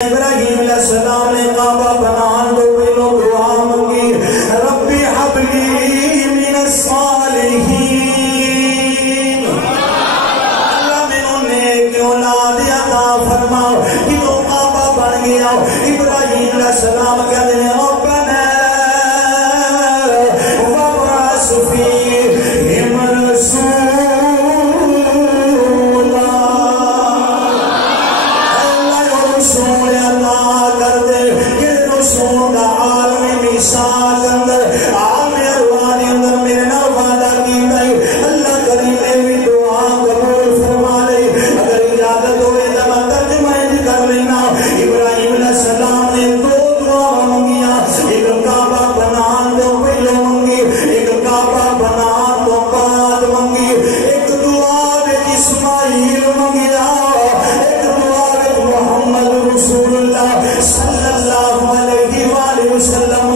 ابراہیم علیہ السلام نے کعبہ بنان دو پہلو دعا منگی ربی حبلی من الصالحین اللہ میں انہیں کیوں ناد عطا فرما کہ تو کعبہ بن گیا ابراہیم علیہ السلام کہتے ہیں ربنا وابعث فیہم رسولا رسول اللہ کر دے کہ رسول عالم مثال اندر عالم ارواح اندر میرے نہ وعدہ کی گئی اللہ کریم نے بھی دعا قبول فرما لے اگر اجازت ہوئے تو میں ترجمہ کر لینا ابراہیم علیہ السلام نے دو دعا منگیا ایک کعبہ بنان دو پہلو منگی ایک کعبہ بنان دو بعد منگی ایک دعا بے اسماعیل منگیا ایک دعا بے محمد رسول اللہ صلی اللہ علیہ وآلہ وسلم